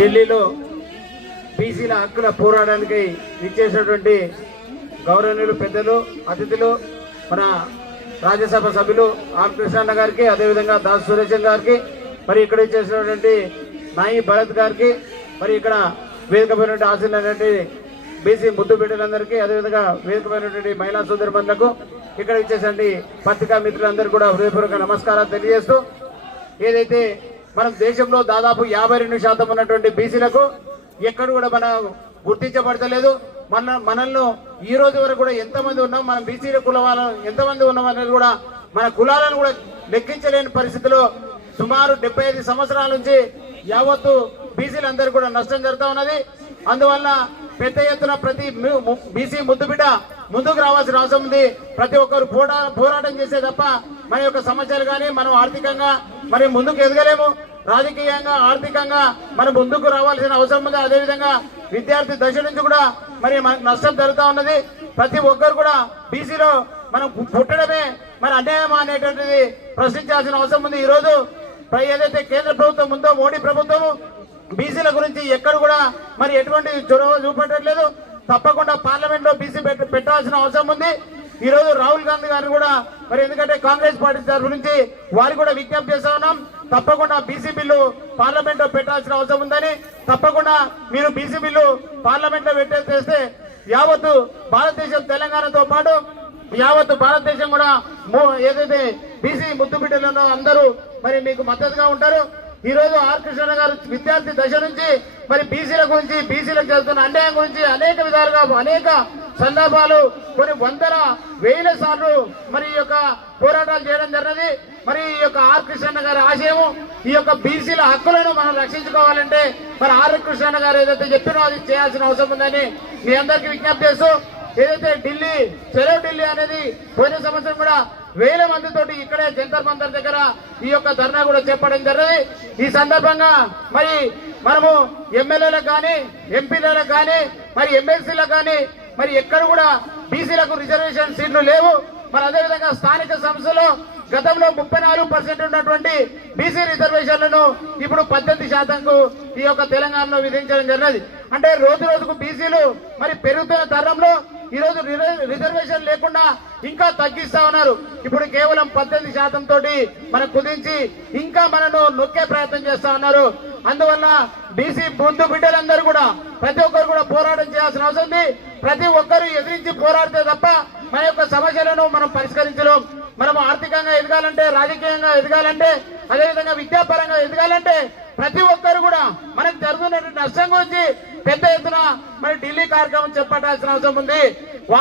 ఢిల్లీలో బీసీల హక్కుల పోరాటానికి ఇచ్చేసినటువంటి గౌరవనీయులు పెద్దలు అతిథులు మన రాజ్యసభ సభ్యులు ఆర్ కృష్ణ గారికి అదేవిధంగా దాస్ సురేశన్ గారికి మరి ఇక్కడ ఇచ్చేసినటువంటి నాయి భరత్ గారికి మరి ఇక్కడ వేదికమైనటువంటి ఆశీలైనటువంటి బీసీ ముద్దు బిడ్డలందరికీ అదేవిధంగా వేదికమైనటువంటి మహిళా సోదరులకు ఇక్కడ ఇచ్చేసండి పత్రికా మిత్రులందరూ కూడా హృదయపూర్వక నమస్కారాలు తెలియజేస్తూ ఏదైతే మనం దేశంలో దాదాపు యాభై రెండు శాతం ఉన్నటువంటి బీసీలకు ఎక్కడ కూడా మన గుర్తించబడతలేదు. మన మనల్ని ఈ రోజు వరకు కూడా ఎంతమంది ఉన్నాం మన బీసీల కుల వాళ్ళం ఎంతమంది ఉన్నాం అనేది కూడా మన కులాలను కూడా లెక్కించలేని పరిస్థితిలో సుమారు డెబ్బై ఐదు సంవత్సరాల నుంచి యావత్తు బీసీలందరూ కూడా నష్టం జరుగుతూ ఉన్నది. అందువల్ల పెద్ద ఎత్తున ప్రతి బీసీ ముద్దు బిడ్డ ముందుకు రావాల్సిన అవసరం ఉంది. ప్రతి ఒక్కరు పోరా పోరాటం చేసే తప్ప మన యొక్క సమస్యలు కానీ మనం ఆర్థికంగా మరి ముందుకు ఎదగలేము. రాజకీయంగా ఆర్థికంగా మనం ముందుకు రావాల్సిన అవసరం ఉంది. అదేవిధంగా విద్యార్థి దశ నుంచి కూడా మరి మనకు నష్టం జరుగుతూ ఉన్నది. ప్రతి ఒక్కరు కూడా బీసీలో మనం పుట్టడమే మన అన్యాయం అనేటువంటిది ప్రశ్నించాల్సిన అవసరం ఉంది. ఈరోజు ఏదైతే కేంద్ర ప్రభుత్వం ఉందో మోడీ ప్రభుత్వం బీసీల గురించి ఎక్కడ కూడా మరి ఎటువంటి చొరవ చూపెట్టట్లేదు. తప్పకుండా పార్లమెంట్లో బీసీ పెట్టాల్సిన అవసరం ఉంది. ఈరోజు రాహుల్ గాంధీ గారు కూడా మరి ఎందుకంటే కాంగ్రెస్ పార్టీ తరఫు నుంచి వారు కూడా విజ్ఞప్తి చేస్తా ఉన్నాం. తప్పకుండా బీసీ బిల్లు పార్లమెంట్లో పెట్టాల్సిన అవసరం ఉందని తప్పకుండా మీరు బీసీ బిల్లు పార్లమెంట్లో పెట్టేస్తే యావత్తు భారతదేశం తెలంగాణతో పాటు యావత్తు భారతదేశం కూడా ఏదైతే బీసీ ముద్దు బిడ్డలను అందరూ మరి మీకు మద్దతుగా ఉంటారు. ఈ రోజు ఆర్ కృష్ణ గారు విద్యార్థి దశ నుంచి మరి బీసీల గురించి బీసీలకు జరుగుతున్న అన్యాయం గురించి అనేక విధాలుగా అనేక సందర్భాలు కొన్ని వందల వేల సార్లు మరి ఈ యొక్క పోరాటాలు చేయడం జరిగినది మరి ఈ యొక్క ఆర్ కృష్ణ గారి ఆశయం ఈ యొక్క బీసీల హక్కులను మనం రక్షించుకోవాలంటే మరి ఆర్ కృష్ణ గారు ఏదైతే చెప్పినో అది చేయాల్సిన అవసరం ఉందని మీ అందరికీ విజ్ఞప్తి చేస్తూ ఏదైతే ఢిల్లీ చెరో ఢిల్లీ అనేది పోయిన సంవత్సరం కూడా వేల మందితోటి ఇక్కడే జంతర్ మంతర్ దగ్గర ఈ యొక్క ధర్నా కూడా చెప్పడం జరిగింది. ఈ సందర్భంగా మరి మనము ఎమ్మెల్యేలకు కానీ ఎంపీలకు కానీ మరి ఎమ్మెల్సీలకు కానీ మరి ఎక్కడ కూడా బీసీలకు రిజర్వేషన్ సీట్లు లేవు. మరి అదేవిధంగా స్థానిక సంస్థలో గతంలో ముప్పై నాలుగు పర్సెంట్ ఉన్నటువంటి బీసీ రిజర్వేషన్లను ఇప్పుడు పద్దెనిమిది శాతంకు ఈ యొక్క తెలంగాణలో విధించడం జరిగినది. అంటే రోజు రోజుకు బీసీలు మరి పెరుగుతున్న తరంలో ఈరోజు రిజర్వేషన్ లేకుండా ఇంకా తగ్గిస్తా ఉన్నారు. ఇప్పుడు కేవలం పద్దెనిమిది శాతం తోటి మనకు కుదించి ఇంకా మనను నొక్కే ప్రయత్నం చేస్తా ఉన్నారు. అందువల్ల బీసీ ముందు బిడ్డలందరూ కూడా ప్రతి ఒక్కరు కూడా పోరాటం చేయాల్సిన అవసరం ఉంది. ప్రతి ఒక్కరు ఎదిరించి పోరాడితే తప్ప మన యొక్క సమస్యలను మనం పరిష్కరించలేం. మనం ఆర్థికంగా ఎదగాలంటే రాజకీయంగా ఎదగాలంటే అదేవిధంగా విద్యాపరంగా ఎదగాలంటే ప్రతి ఒక్కరు కూడా మనకు జరుగుతున్నటువంటి నష్టం గురించి పెద్ద ఎత్తున మరి ఢిల్లీ కార్యక్రమం చెప్పాల్సిన అవసరం ఉంది.